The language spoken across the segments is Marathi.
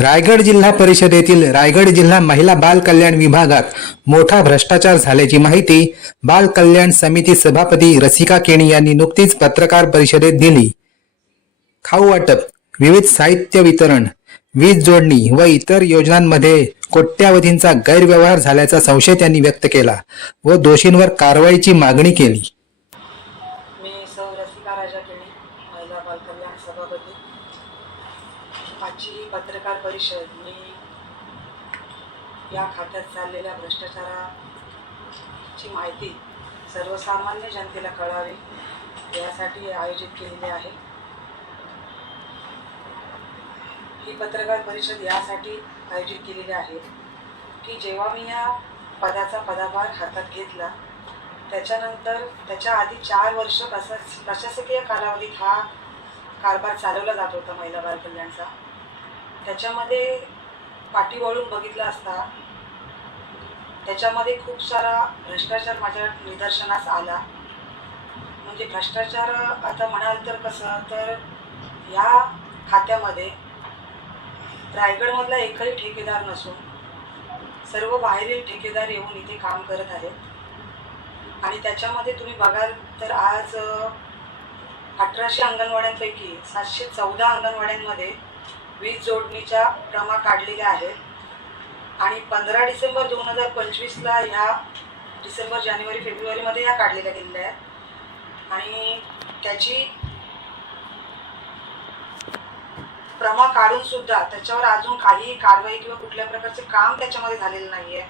रायगड जिल्हा परिषदेतील रायगड जिल्हा महिला बाल कल्याण विभागात मोठा भ्रष्टाचार झाल्याची माहिती बाल कल्याण समिती सभापती रसिका केणी यांनी नुकतीच पत्रकार परिषदेत दिली। खाऊ वाटप, विविध साहित्य वितरण, वीज जोडणी व इतर योजनांमध्ये कोट्यावधींचा गैरव्यवहार झाल्याचा संशय त्यांनी व्यक्त केला व दोषींवर कारवाईची मागणी केली। मी सौ रसिका केणी, महिला बाल कल्याण सभापती। आजची ही पत्रकार परिषद मी या खात्यात चाललेल्या भ्रष्टाचाराची माहिती सर्वसामान्य जनतेला कळावी यासाठी आयोजित केलेली आहे। ही पत्रकार परिषद यासाठी आयोजित केलेली आहे की जेव्हा मी या पदाचा पदाभार हातात घेतला त्याच्यानंतर त्याच्या आधी 4 वर्ष प्रशासकीय कालावधीत हा कारभार चालवला जात होता महिला बाल कल्याणचा। त्याच्यामध्ये पाठी वळून बघितला असता त्याच्यामध्ये खूप सारा भ्रष्टाचार माझ्या निदर्शनास आला। म्हणजे भ्रष्टाचार आता म्हणाल तर कसं, तर या खात्यामध्ये रायगडमधला एकही ठेकेदार नसून सर्व बाहेरील ठेकेदार येऊन इथे काम करत आहेत। आणि त्याच्यामध्ये तुम्ही बघाल तर आज 1800 अंगणवाड्यांपैकी 714 अंगणवाड्यांमध्ये वीज जोडणीच्या प्रमा काढलेल्या आहेत आणि 15 डिसेंबर 2025ला ह्या डिसेंबर, जानेवारी, फेब्रुवारीमध्ये या काढलेल्या गेलेल्या आहेत आणि त्याची प्रमा काढून सुद्धा त्याच्यावर अजून काही कारवाई किंवा कुठल्या प्रकारचे काम त्याच्यामध्ये झालेलं नाही आहे।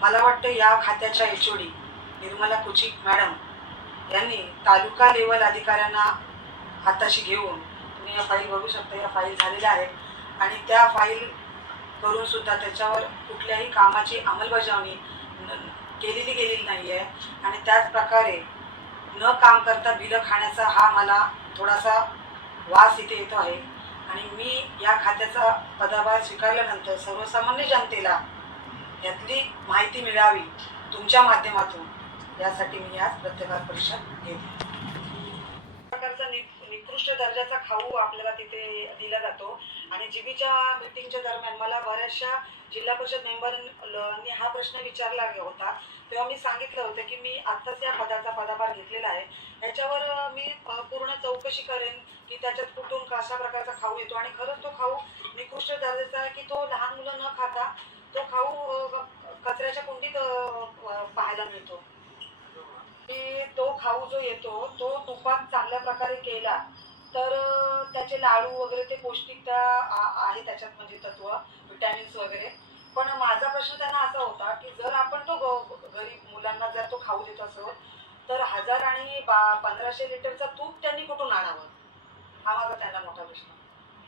मला वाटतं या खात्याच्या HOD निर्मला कुचिक मॅडम यांनी तालुका लेवल अधिकाऱ्यांना हाताशी घेऊन, तुम्ही या फाईल बघू शकता, या फाईल झालेल्या आहेत आणि त्या फाईल करून सुद्धा त्याच्यावर कुठल्याही कामाची अंमलबजावणी केलेली गेलेली नाही आहे आणि त्याच प्रकारे न काम करता बिलं खाण्याचा हा मला थोडासा वास इथे येतो आहे। आणि मी या खात्याचा पदाभार स्वीकारल्यानंतर सर्वसामान्य जनतेला यातली माहिती मिळावी तुमच्या माध्यमातून, यासाठी मी आज पत्रकार परिषद घेतली। प्रकारचा निकृष्ट दर्जाचा खाऊ आपल्याला तिथे दिला जातो आणि जीबीच्या मीटिंगच्या दरम्यान मला बऱ्याचशा जिल्हा परिषद मेंबरांनी हा प्रश्न विचारला होता, तेव्हा मी सांगितलं होतं की मी आत्ताच या पदाचा पदाभार घेतलेला आहे, याच्यावर मी पूर्ण चौकशी करेन की त्याच्यात कुठून कशा प्रकारचा खाऊ येतो आणि खरंच तो खाऊ निकृष्ट दर्जाचा आहे की तो लहान मुलं न खाता तो खाऊ कचऱ्याच्या कुंडीत पाहायला मिळतो। की तो खाऊ जो येतो तो तुपात चांगल्या प्रकारे केला तर त्याचे लाडू वगैरे ते पौष्टिकता आहे त्याच्यात, म्हणजे तत्व, विटॅमिन्स वगैरे। पण माझा प्रश्न त्यांना असा होता की जर आपण तो गरीब मुलांना जर तो खाऊ देत असो तर 1000 आणि 1500 लिटरचा तूप त्यांनी कुठून आणावं, हा माझा त्यांना मोठा प्रश्न।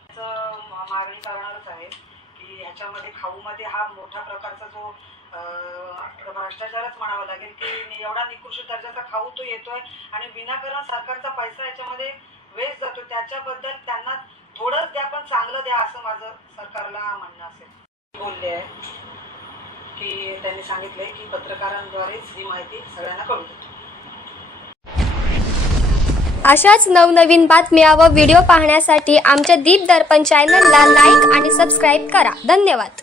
त्याचं मागणी करणारच आहे की ह्याच्यामध्ये खाऊमध्ये हा मोठा प्रकारचा जो भ्रष्टाचारच म्हणावा लागेल की एवढा निकृष्ट दर्जाचा खाऊ तो येतोय आणि विनाकारण सरकारचा पैसा याच्यामध्ये वेस्ट जातो। त्याच्याबद्दल त्यांना थोडंच द्या पण चांगलं द्या असं माझं सरकारला म्हणणं असेल। बोलले आहे की त्यांनी सांगितले की पत्रकारांद्वारेच ही माहिती सगळ्यांना कळू देतो। अशाच नवनवीन बातम्या व व्हिडिओ पाहण्यासाठी आमच्या दीप दर्पण चॅनलला लाईक आणि सबस्क्राईब करा। धन्यवाद।